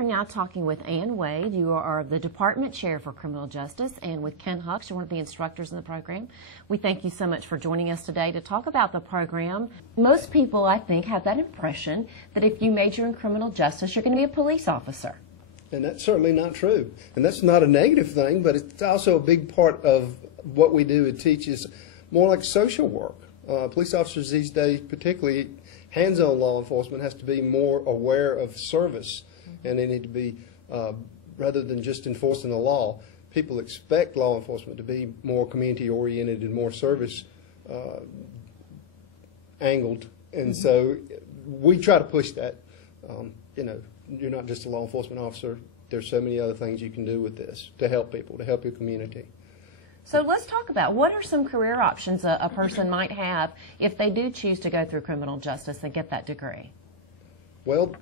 are now talking with Ann Wade. You are the Department Chair for Criminal Justice, and with Ken Hucks, you're one of the instructors in the program. We thank you so much for joining us today to talk about the program. Most people, I think, have that impression that if you major in criminal justice, you're going to be a police officer. And that's certainly not true. And that's not a negative thing, but it's also a big part of what we do. It teaches more like social work. Police officers these days, particularly hands-on law enforcement, has to be more aware of service, and they need to be, rather than just enforcing the law, people expect law enforcement to be more community-oriented and more service-angled, and so we try to push that. You know, you're not just a law enforcement officer. There's so many other things you can do with this to help people, to help your community. So let's talk about what are some career options a person might have if they do choose to go through criminal justice and get that degree. Well,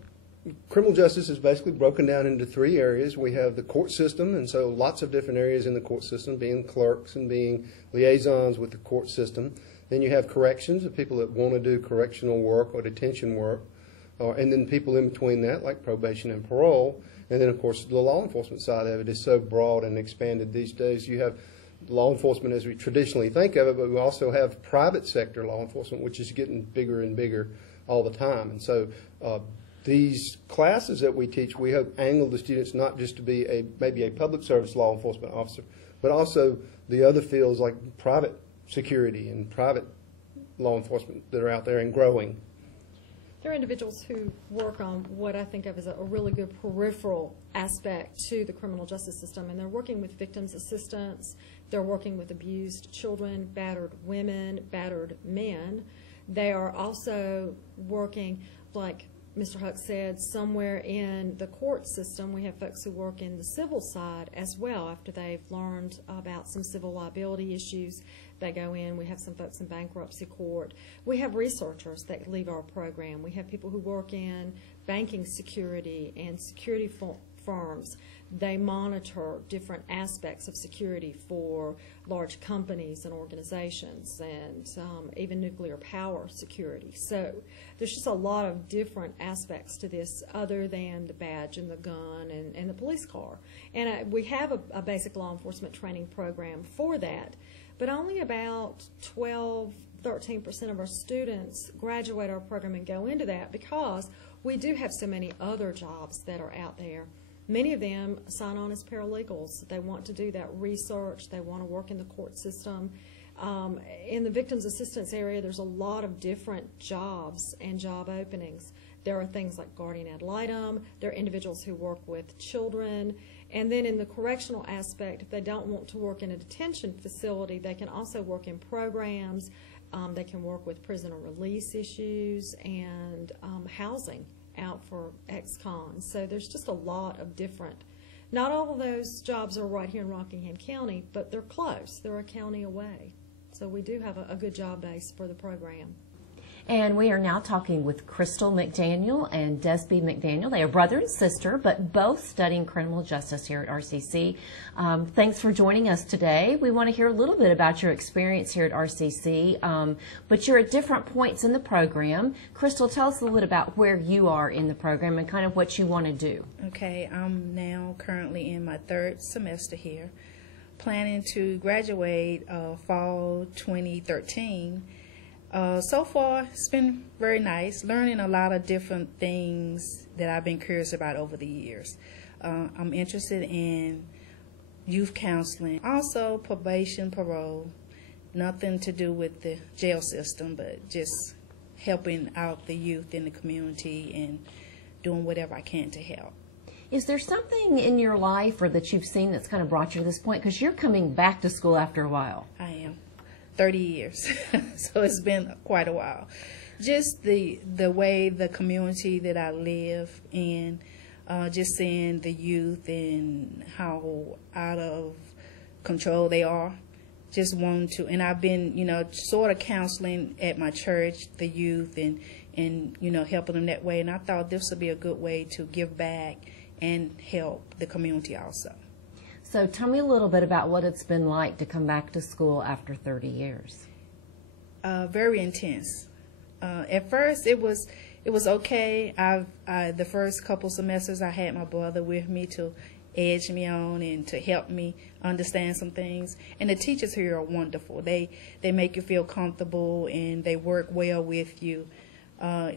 criminal justice is basically broken down into three areas. We have the court system, and so lots of different areas in the court system, being clerks and being liaisons with the court system. Then you have corrections, the people that want to do correctional work or detention work, and then people in between that, like probation and parole. And then, of course, the law enforcement side of it is so broad and expanded these days. You have law enforcement as we traditionally think of it, but we also have private sector law enforcement, which is getting bigger and bigger all the time. And so these classes that we teach, we hope angle the students not just to be maybe a public service law enforcement officer, but also the other fields like private security and private law enforcement that are out there and growing. There are individuals who work on what I think of as a really good peripheral aspect to the criminal justice system, and they're working with victims' assistance, they're working with abused children, battered women, battered men. They are also working, like Mr. Huck said, somewhere in the court system. We have folks who work in the civil side as well after they've learned about some civil liability issues. They go in. We have some folks in bankruptcy court. We have researchers that leave our program. We have people who work in banking security and security firms. They monitor different aspects of security for large companies and organizations, and even nuclear power security. So there's just a lot of different aspects to this other than the badge and the gun and the police car. And we have a basic law enforcement training program for that, but only about 13% of our students graduate our program and go into that because we do have so many other jobs that are out there. Many of them sign on as paralegals. They want to do that research. They want to work in the court system. In the victims assistance area, there's a lot of different jobs and job openings. There are things like guardian ad litem. There are individuals who work with children. And then in the correctional aspect, if they don't want to work in a detention facility, they can also work in programs. They can work with prisoner release issues and housing out for ex-cons. So there's just a lot of different, not all of those jobs are right here in Rockingham County, but they're close. They're a county away. So we do have a good job base for the program. And we are now talking with Crystal McDaniel and Desby McDaniel. They are brother and sister, but both studying criminal justice here at RCC. Thanks for joining us today. We want to hear a little bit about your experience here at RCC, but you're at different points in the program. Crystal, tell us a little bit about where you are in the program and kind of what you want to do. Okay, I'm now currently in my third semester here, planning to graduate fall 2013. So far, it's been very nice, learning a lot of different things that I've been curious about over the years. I'm interested in youth counseling, also probation, parole, nothing to do with the jail system, but just helping out the youth in the community and doing whatever I can to help. Is there something in your life or that you've seen that's kind of brought you to this point? Because you're coming back to school after a while. I am. 30 years, so it's been quite a while. Just the way the community that I live in, just seeing the youth and how out of control they are, just wanting to, and I've been, sort of counseling at my church, the youth, and helping them that way, and I thought this would be a good way to give back and help the community also. So tell me a little bit about what it's been like to come back to school after 30 years. Very intense. At first, it was It was okay. The first couple semesters I had my brother with me to edge me on and to help me understand some things. And the teachers here are wonderful. They make you feel comfortable and they work well with you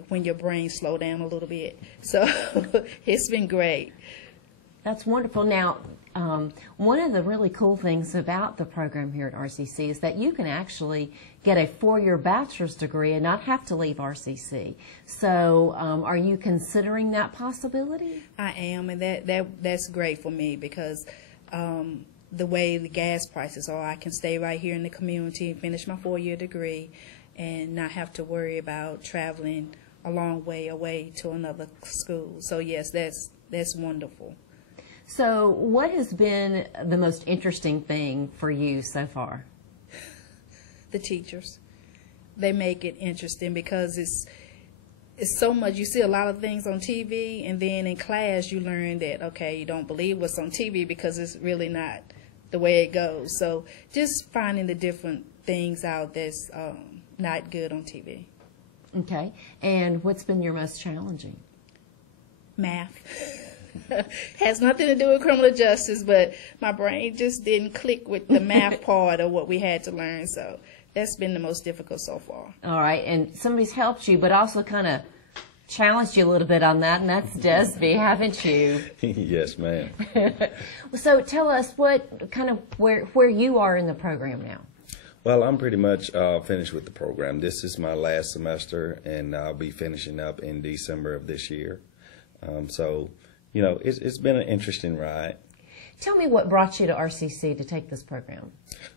when your brain slow down a little bit. So it's been great. That's wonderful. Now, one of the really cool things about the program here at RCC is that you can actually get a 4-year bachelor's degree and not have to leave RCC. So are you considering that possibility? I am, and that's great for me because the way the gas prices are, I can stay right here in the community and finish my 4-year degree and not have to worry about traveling a long way away to another school. So yes, that's wonderful. So what has been the most interesting thing for you so far? The teachers. They make it interesting because it's so much. You see a lot of things on TV, and then in class you learn that, okay, you don't believe what's on TV because it's really not the way it goes. So just finding the different things out that's not good on TV. Okay. And what's been your most challenging? Math. Has nothing to do with criminal justice, but my brain just didn't click with the math part of what we had to learn. So that's been the most difficult so far. All right. And somebody's helped you, but also kind of challenged you a little bit on that, and that's Desby, haven't you? Yes, ma'am. So tell us what kind of where you are in the program now. Well, I'm pretty much finished with the program. This is my last semester, and I'll be finishing up in December of this year. So, you know, it's been an interesting ride. Tell me what brought you to RCC to take this program.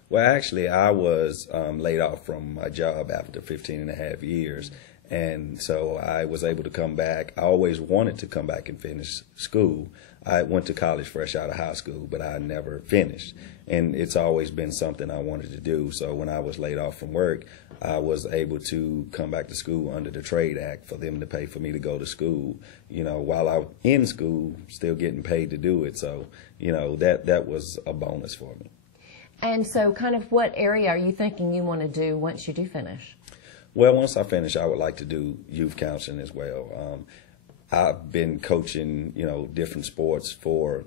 Well, actually, I was laid off from my job after 15 and a half years. And so I was able to come back. I always wanted to come back and finish school. I went to college fresh out of high school, but I never finished. And it's always been something I wanted to do. So when I was laid off from work, I was able to come back to school under the Trade Act for them to pay for me to go to school. You know, while I was in school, still getting paid to do it. So, you know, that was a bonus for me. And so kind of what area are you thinking you want to do once you do finish? Well, once I finish, I would like to do youth counseling as well. I've been coaching, you know, different sports for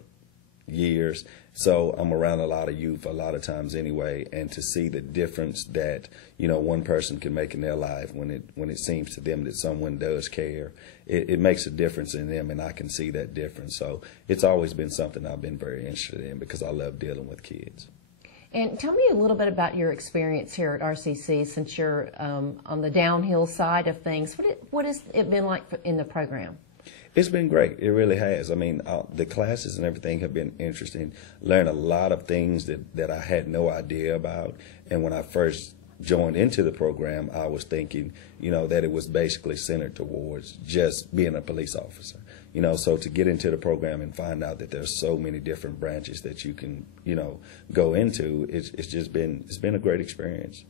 years, so I'm around a lot of youth a lot of times anyway, and to see the difference that, you know, one person can make in their life when it seems to them that someone does care, it makes a difference in them, and I can see that difference. So it's always been something I've been very interested in because I love dealing with kids. And tell me a little bit about your experience here at RCC since you're on the downhill side of things. What has it been like in the program? It's been great. It really has. I mean, the classes and everything have been interesting. Learned a lot of things that I had no idea about. And when I first joined into the program, I was thinking, you know, that it was basically centered towards just being a police officer. You know, so to get into the program and find out that there's so many different branches that you can, you know, go into, it's been a great experience.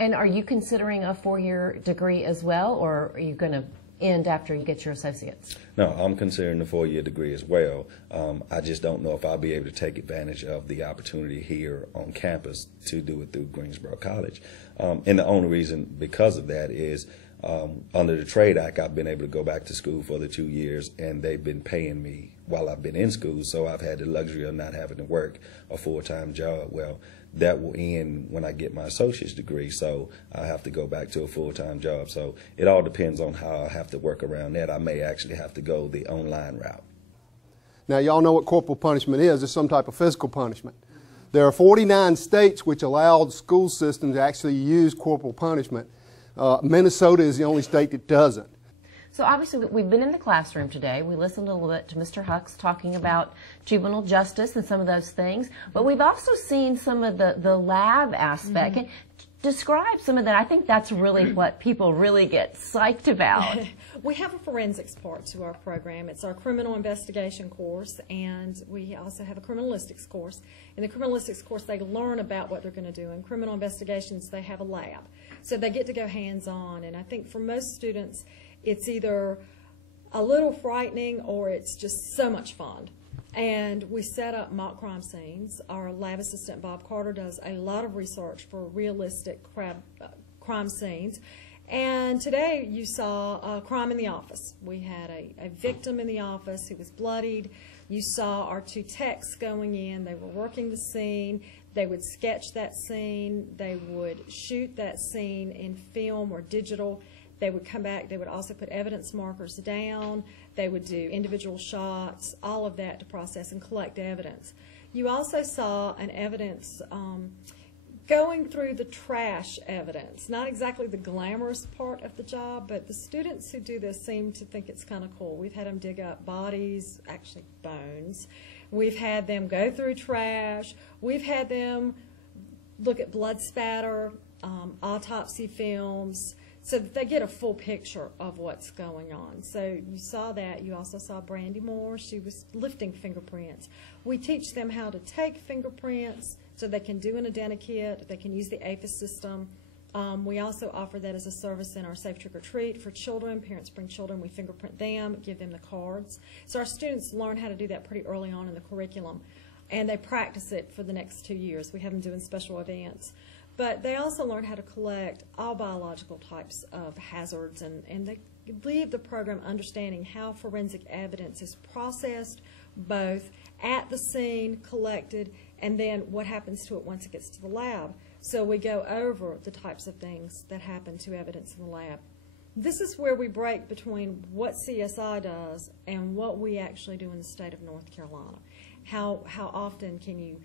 And are you considering a 4-year degree as well, or are you going to end after you get your associates? No, I'm considering the 4-year degree as well. I just don't know if I'll be able to take advantage of the opportunity here on campus to do it through Greensboro College. And the only reason because of that is under the Trade Act, I've been able to go back to school for the 2 years, and they've been paying me while I've been in school, so I've had the luxury of not having to work a full-time job. Well, that will end when I get my associate's degree, so I have to go back to a full-time job. So it all depends on how I have to work around that. I may actually have to go the online route. Now, y'all know what corporal punishment is. It's some type of physical punishment. There are 49 states which allow the school system to actually use corporal punishment. Minnesota is the only state that doesn't. So obviously we've been in the classroom today. We listened a little bit to Mr. Hucks talking about juvenile justice and some of those things, but we've also seen some of the lab aspect. And describe some of that. I think that's really what people really get psyched about. We have a forensics part to our program. It's our criminal investigation course, and we also have a criminalistics course. In the criminalistics course, they learn about what they're going to do. In criminal investigations, they have a lab. So they get to go hands-on, and I think for most students, it's either a little frightening or it's just so much fun. And we set up mock crime scenes. Our lab assistant, Bob Carter, does a lot of research for realistic crime scenes. And today you saw a crime in the office. We had a victim in the office who was bloodied. You saw our 2 techs going in. They were working the scene. They would sketch that scene. They would shoot that scene in film or digital. They would come back. They would also put evidence markers down. They would do individual shots, all of that to process and collect evidence. You also saw an evidence going through the trash evidence, not exactly the glamorous part of the job, but the students who do this seem to think it's kind of cool. We've had them dig up bodies, actually bones. We've had them go through trash. We've had them look at blood spatter, autopsy films, so that they get a full picture of what's going on. So you saw that. You also saw Brandy Moore. She was lifting fingerprints. We teach them how to take fingerprints so they can do an identikit. They can use the APHIS system. We also offer that as a service in our Safe Trick or Treat for children. Parents bring children, we fingerprint them, give them the cards. So our students learn how to do that pretty early on in the curriculum, and they practice it for the next 2 years. We have them doing special events. But they also learn how to collect all biological types of hazards, and they leave the program understanding how forensic evidence is processed, both at the scene, collected, and then what happens to it once it gets to the lab. So we go over the types of things that happen to evidence in the lab. This is where we break between what CSI does and what we actually do in the state of North Carolina. How often can you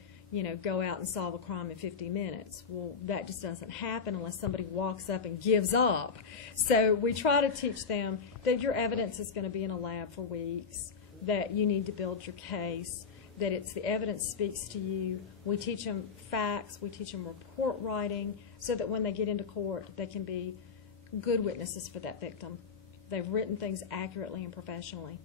go out and solve a crime in 50 minutes? Well, that just doesn't happen unless somebody walks up and gives up. So we try to teach them that your evidence is going to be in a lab for weeks, that you need to build your case, that it's the evidence speaks to you. We teach them facts, we teach them report writing, so that when they get into court, they can be good witnesses for that victim. They've written things accurately and professionally.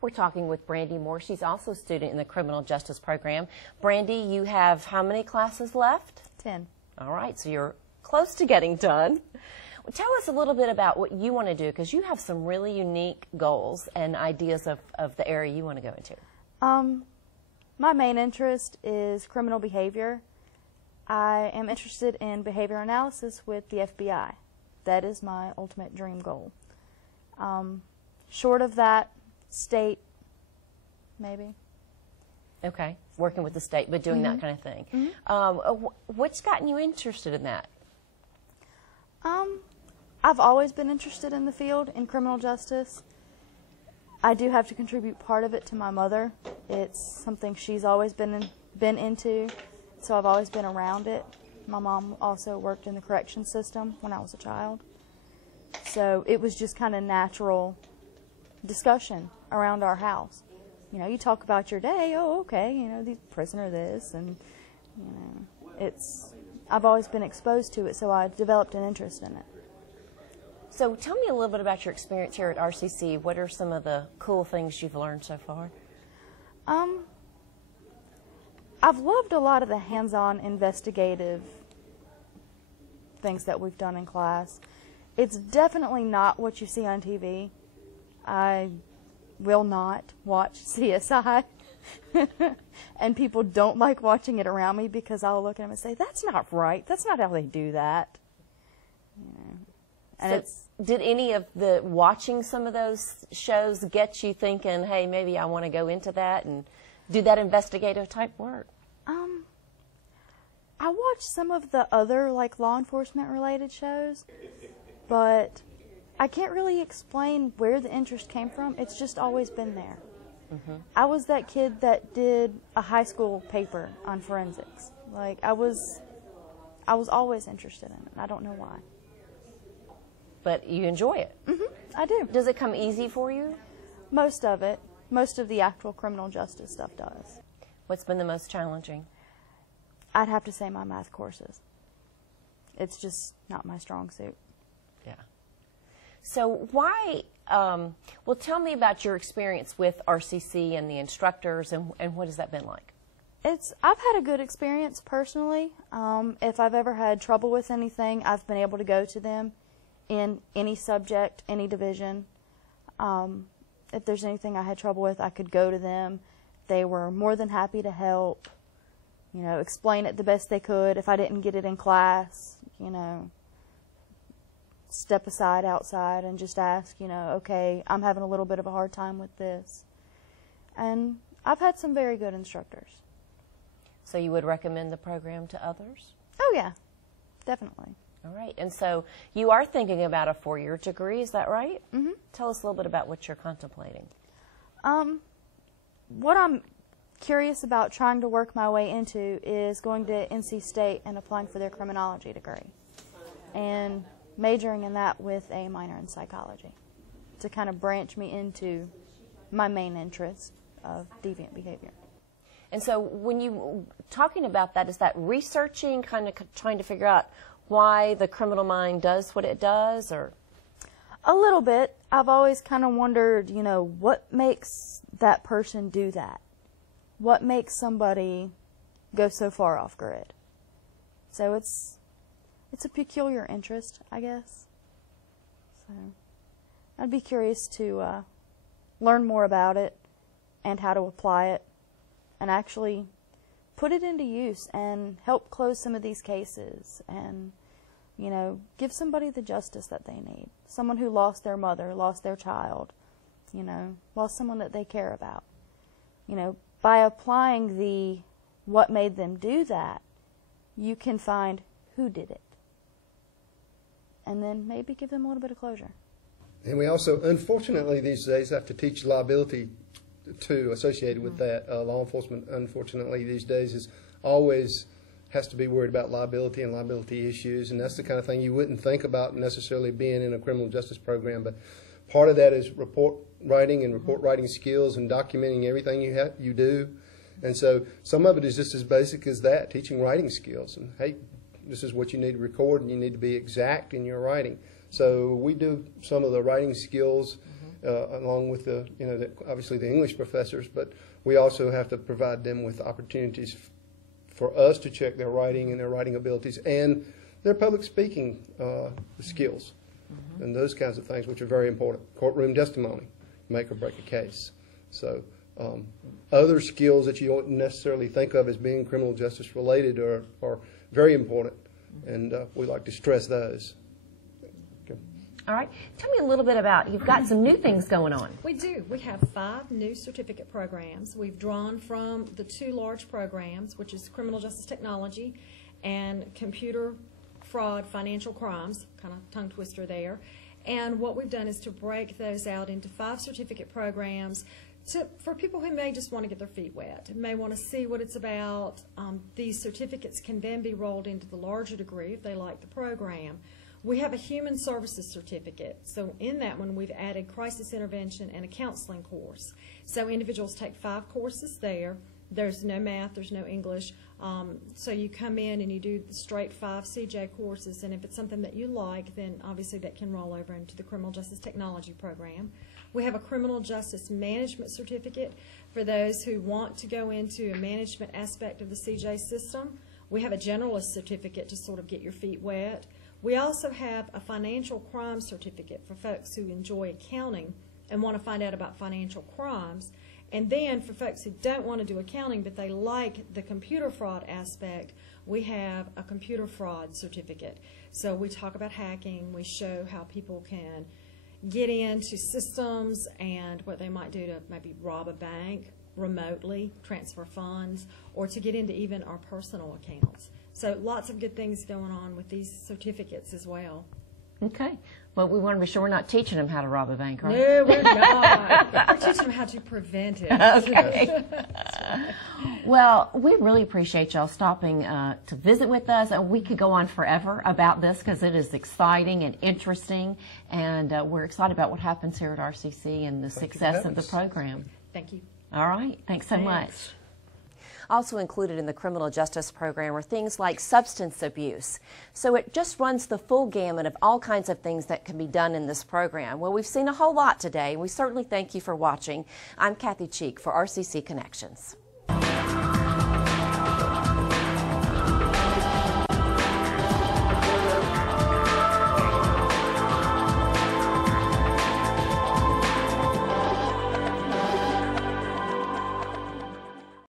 We're talking with Brandy Moore. She's also a student in the criminal justice program. Brandy, you have how many classes left? 10. All right, so you're close to getting done. Well, tell us a little bit about what you want to do, because you have some really unique goals and ideas of the area you want to go into. My main interest is criminal behavior. I am interested in behavior analysis with the FBI. That is my ultimate dream goal. Short of that, state, maybe. Okay, working with the state, but doing that kind of thing. What's gotten you interested in that? I've always been interested in the field, in criminal justice. I do have to contribute part of it to my mother. It's something she's always been into, so I've always been around it. My mom also worked in the correction system when I was a child. So it was just kind of natural discussion around our house. You talk about your day, oh, okay, the prisoner this, and, I've always been exposed to it, so I developed an interest in it. So tell me a little bit about your experience here at RCC. What are some of the cool things you've learned so far? I've loved a lot of the hands-on investigative things that we've done in class. It's definitely not what you see on TV. I will not watch CSI. And people don't like watching it around me because I'll look at them and say, that's not right. That's not how they do that. And So did any of the watching some of those shows get you thinking, hey, maybe I want to go into that and do that investigative type work? I watched some of the other law enforcement related shows, but I can't really explain where the interest came from. It's just always been there. I was that kid that did a high school paper on forensics. I was always interested in it. I don't know why. But you enjoy it? I do. Does it come easy for you? Most of it. Most of the actual criminal justice stuff does. What's been the most challenging? I'd have to say my math courses. It's just not my strong suit. Yeah. So why, well, tell me about your experience with RCC and the instructors, and what has that been like? I've had a good experience personally. If I've ever had trouble with anything, I've been able to go to them in any subject, any division. If there's anything I had trouble with, I could go to them. They were more than happy to help, explain it the best they could. If I didn't get it in class, step aside outside and just ask, okay, I'm having a little bit of a hard time with this. And I've had some very good instructors. So you would recommend the program to others? Oh, yeah, definitely. All right. And so you are thinking about a 4-year degree, is that right? Mm-hmm. Tell us a little bit about what you're contemplating. What I'm curious about trying to work my way into is going to NC State and applying for their criminology degree and majoring in that with a minor in psychology to kind of branch me into my main interest of deviant behavior. And so when you talking about that, is that researching, kind of trying to figure out why the criminal mind does what it does, or? A little bit. I've always kind of wondered, what makes that person do that? What makes somebody go so far off grid? So it's a peculiar interest, I guess. So I'd be curious to learn more about it and how to apply it and actually put it into use and help close some of these cases and, give somebody the justice that they need. Someone who lost their mother, lost their child, lost someone that they care about. By applying the what made them do that, you can find who did it. And then maybe give them a little bit of closure. And we also, unfortunately, these days have to teach liability too associated with that. Law enforcement, unfortunately, these days is always has to be worried about liability and liability issues, and that's the kind of thing you wouldn't think about necessarily being in a criminal justice program. But part of that is report writing and report writing skills and documenting everything you do. And so some of it is just as basic as that, teaching writing skills. And hey, this is what you need to record, and you need to be exact in your writing. So we do some of the writing skills along with obviously the English professors, but we also have to provide them with opportunities for us to check their writing and their writing abilities and their public speaking skills and those kinds of things, which are very important. Courtroom testimony, make or break a case. So other skills that you don't necessarily think of as being criminal justice related are very important, and we like to stress those. All right. Tell me a little bit about, you've got some new things going on. We do. We have 5 new certificate programs. We've drawn from the 2 large programs, which is criminal justice technology and computer fraud, financial crimes, kind of tongue twister there. And what we've done is to break those out into 5 certificate programs for people who may just want to get their feet wet, may want to see what it's about. These certificates can then be rolled into the larger degree if they like the program. We have a human services certificate. So in that one, we've added crisis intervention and a counseling course. So individuals take 5 courses there. There's no math, there's no English. So you come in and you do the straight 5 CJ courses, and if it's something that you like, then obviously that can roll over into the criminal justice technology program. We have a criminal justice management certificate for those who want to go into a management aspect of the CJ system. We have a generalist certificate to sort of get your feet wet. We also have a financial crime certificate for folks who enjoy accounting and want to find out about financial crimes. And then for folks who don't want to do accounting but they like the computer fraud aspect, we have a computer fraud certificate. So we talk about hacking. We show how people can get into systems and what they might do to maybe rob a bank remotely, transfer funds, or to get into even our personal accounts. So lots of good things going on with these certificates as well. Okay. Well, we want to be sure we're not teaching them how to rob a bank, right? No, we're not. We're teaching them how to prevent it. Okay. Well, we really appreciate y'all stopping to visit with us. We could go on forever about this because it is exciting and interesting, and we're excited about what happens here at RCC and the success of the program. Thank you. All right. Thanks so much. Also included in the criminal justice program are things like substance abuse. So it just runs the full gamut of all kinds of things that can be done in this program. Well, we've seen a whole lot today, and we certainly thank you for watching. I'm Kathy Cheek for RCC Connections.